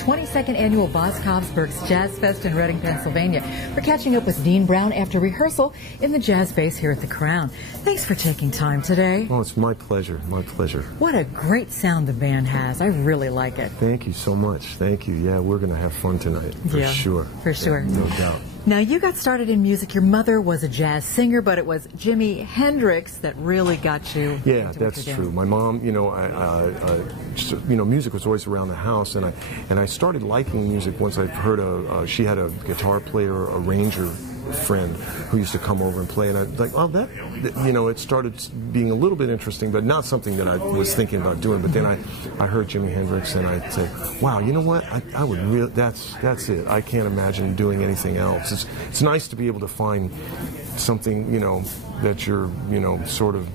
22nd Annual Boscov's Berks Jazz Fest in Reading, Pennsylvania. We're catching up with Dean Brown after rehearsal in the Jazz Base here at the Crown. Thanks for taking time today. Oh, it's my pleasure, my pleasure. What a great sound the band has. I really like it. Thank you so much. Thank you. Yeah, we're going to have fun tonight, for sure. For sure. Yeah, no doubt. Now, you got started in music. Your mother was a jazz singer, but it was Jimi Hendrix that really got you. Yeah, that's true. My mom, music was always around the house, and I started liking music once I heard she had a guitar player, arranger friend who used to come over and play, and I was like, oh, it started being a little bit interesting, but not something that I was thinking about doing. But then I heard Jimi Hendrix, and I said, wow, you know what? I would really, that's it. I can't imagine doing anything else. It's nice to be able to find something, that you're, sort of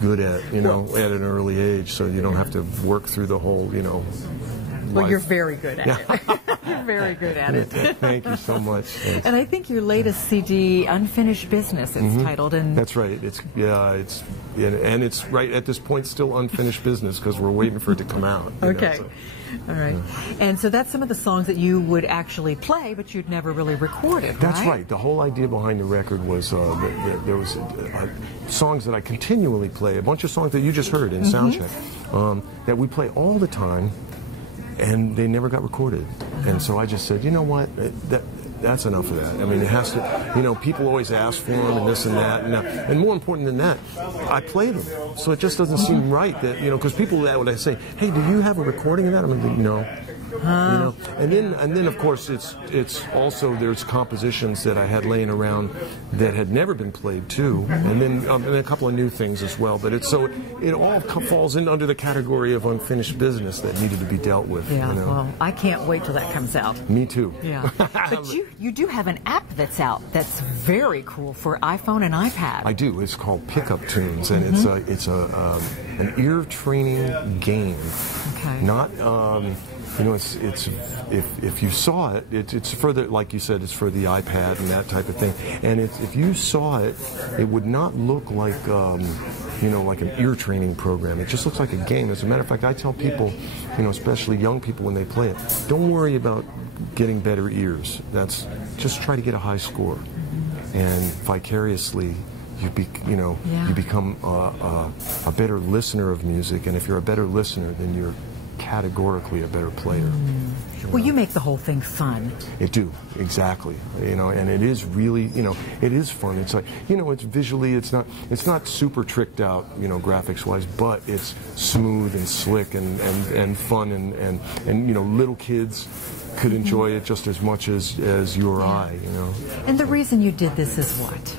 good at, at an early age, so you don't have to work through the whole, Well, life. you're very good at it. You're very good at it. Thank you so much. Thanks. And I think your latest CD, Unfinished Business, it's titled. And that's right. It's right at this point still unfinished business because we're waiting for it to come out. Okay. All right. And so that's some of the songs that you would actually play, but you'd never really recorded, right? That's right. The whole idea behind the record was there was songs that I continually play, a bunch of songs that you just heard in Soundcheck, that we play all the time, and they never got recorded. And so I just said, you know what, that's enough of that. I mean, it has to, people always ask for them and this and that. And more important than that, I play them. So it just doesn't seem right that, because people would I say, hey, do you have a recording of that? I'm like, no. And then of course it's also there's compositions that I had laying around that had never been played too, and then and a couple of new things as well. But it all falls in under the category of unfinished business that needed to be dealt with. Yeah. Well, I can't wait till that comes out. Me too. Yeah. But you do have an app that's out that's very cool for iPhone and iPad. I do. It's called Pickup Tunes, and it's an ear training game. Okay. Not. It's if you saw it, it's for the, like you said, it's for the iPad and that type of thing. And if you saw it, it would not look like like an ear training program. It just looks like a game. As a matter of fact, I tell people, especially young people when they play it, don't worry about getting better ears. Just try to get a high score, and vicariously you become a better listener of music. And if you're a better listener, then you're categorically a better player. Well, you make the whole thing fun. It do, exactly. And it is really, it is fun. It's like, it's visually, it's not super tricked out, graphics wise, but it's smooth and slick and fun and little kids could enjoy it just as much as you or I, And the reason you did this is what?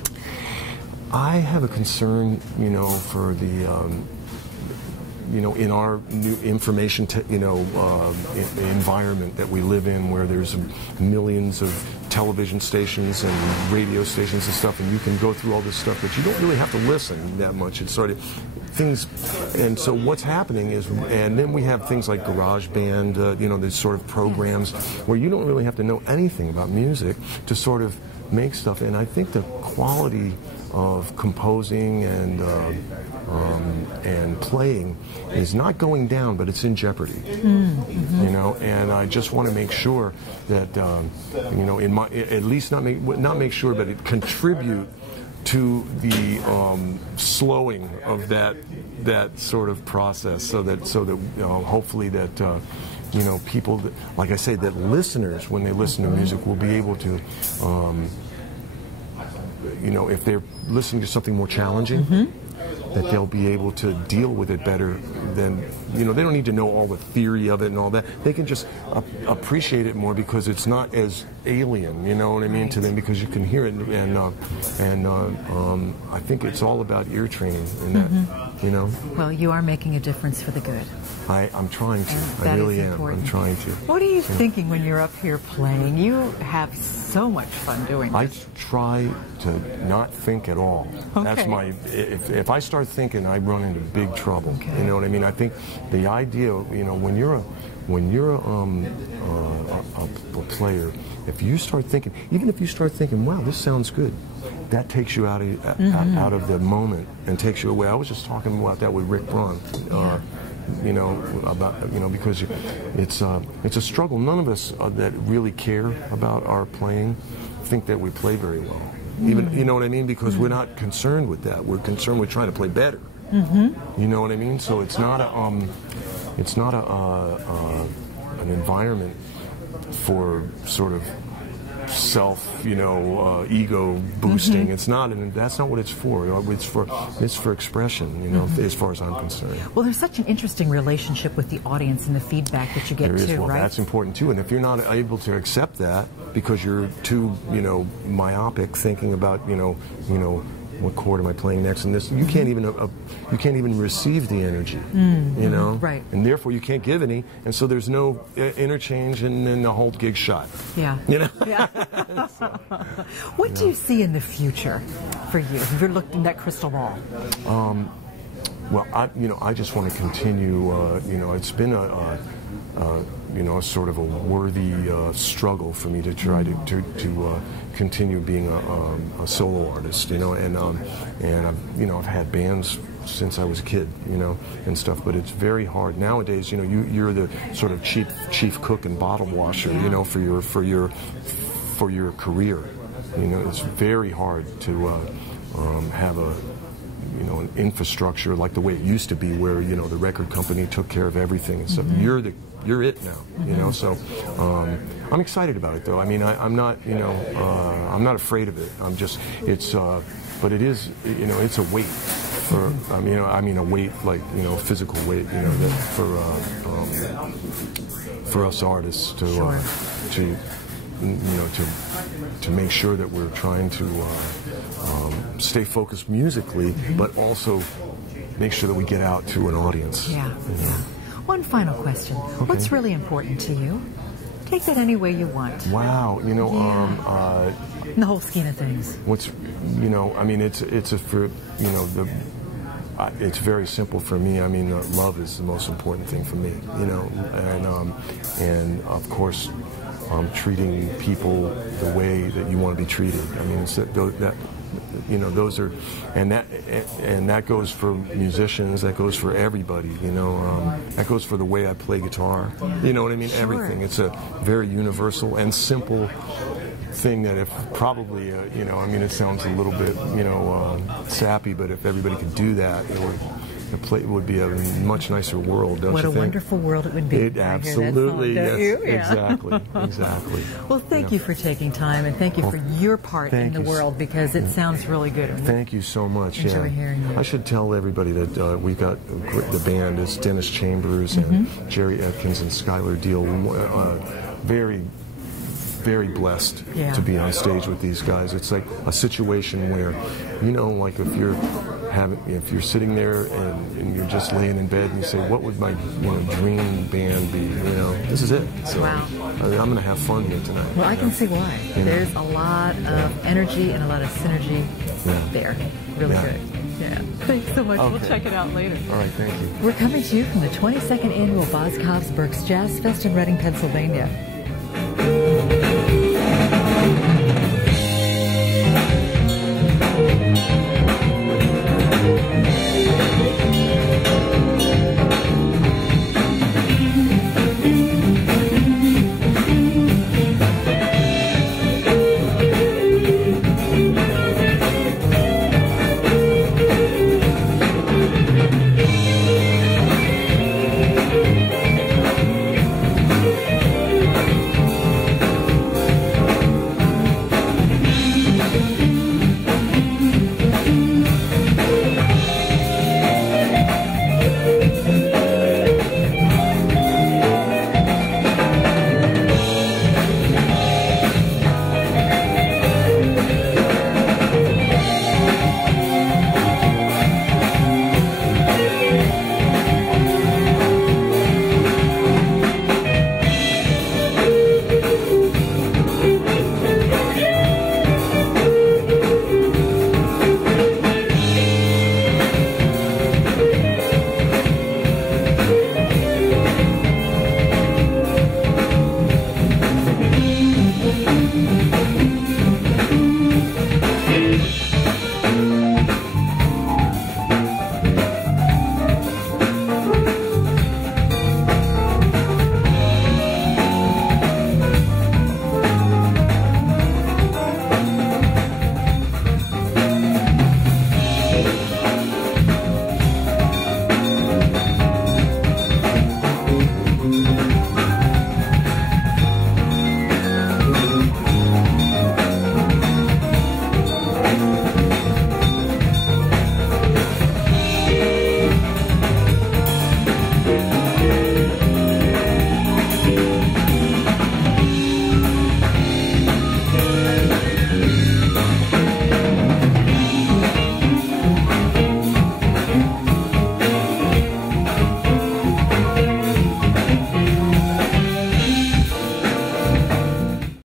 I have a concern, for the in our new information, environment that we live in, where there's millions of television stations and radio stations and stuff, and you can go through all this stuff, but you don't really have to listen that much. It's sort of things, and so what's happening is, and then we have things like GarageBand, these sort of programs where you don't really have to know anything about music to sort of make stuff. And I think the quality of composing and playing is not going down, but it's in jeopardy. And I just want to make sure that at least not make sure, but it contribute to the slowing of that sort of process, so that hopefully that people, like I say, that listeners, when they listen to music, will be able to if they're listening to something more challenging, that they'll be able to deal with it better than, they don't need to know all the theory of it and all that. They can just appreciate it more because it's not as alien, to them, because you can hear it. And I think it's all about ear training in that, Well, you are making a difference for the good. I'm trying to. I really am. I'm trying to. What are you thinking when you're up here playing? You have so much fun doing this. I try to not think at all. Okay. That's my. If I start thinking, I run into big trouble. Okay. You know what I mean? I think the idea, when you're a player, if you start thinking, even if you start thinking, wow, this sounds good, that takes you out of the moment and takes you away. I was just talking about that with Rick Braun. because it's a struggle. None of us that really care about our playing think that we play very well. Even, you know what I mean? Because we're not concerned with that. We're concerned with trying to play better. You know what I mean? So it's not an environment for sort of self, ego boosting. It's not, and that's not what it's for. It's for expression, as far as I'm concerned. Well, there's such an interesting relationship with the audience and the feedback that you get too, well, right? That's important too. And if you're not able to accept that because you're too, myopic, thinking about, what chord am I playing next, and this, you can't even receive the energy, right? And therefore you can't give any, and so there's no interchange, and then the whole gig shot. Yeah. Yeah. What do you see in the future for you? If you're looking at that crystal ball. Well, I just want to continue. It's been a sort of a worthy struggle for me to try to continue being a solo artist, and I've had bands since I was a kid, and stuff, but it's very hard nowadays. You're the sort of chief cook and bottle washer, for your career. It's very hard to have an infrastructure like the way it used to be, where the record company took care of everything and stuff. You're it now, So I'm excited about it, though. I mean, I'm not, I'm not afraid of it. But it is, it's a weight for. I mean, a weight like physical weight, that for us artists to make sure that we're trying to stay focused musically, but also make sure that we get out to an audience. Yeah. One final question. Okay. What's really important to you? Take that any way you want. Wow. In the whole scheme of things. It's very simple for me. I mean, love is the most important thing for me, and of course, treating people the way that you want to be treated. I mean, those are, and that goes for musicians. That goes for everybody. That goes for the way I play guitar. You know what I mean? Sure. Everything. It's a very universal and simple thing that if probably, it sounds a little bit, sappy, but if everybody could do that, it would be a much nicer world, don't you think? What a wonderful world it would be. Absolutely, yes, exactly. Well, thank you for taking time, and thank you for your part in the world, because it sounds really good. Thank you so much. Enjoy hearing you. I should tell everybody that we've got the band is Dennis Chambers and Jerry Atkins and Skylar Deal. Very, very blessed to be on stage with these guys. It's like a situation where, like if you're sitting there and you're just laying in bed and you say, what would my dream band be? This is it. So I'm going to have fun here tonight. Well, I can see why. There's a lot of energy and a lot of synergy there. Really good. Yeah. Thanks so much. Okay. We'll check it out later. All right, thank you. We're coming to you from the 22nd Annual Berks Jazz Fest in Reading, Pennsylvania.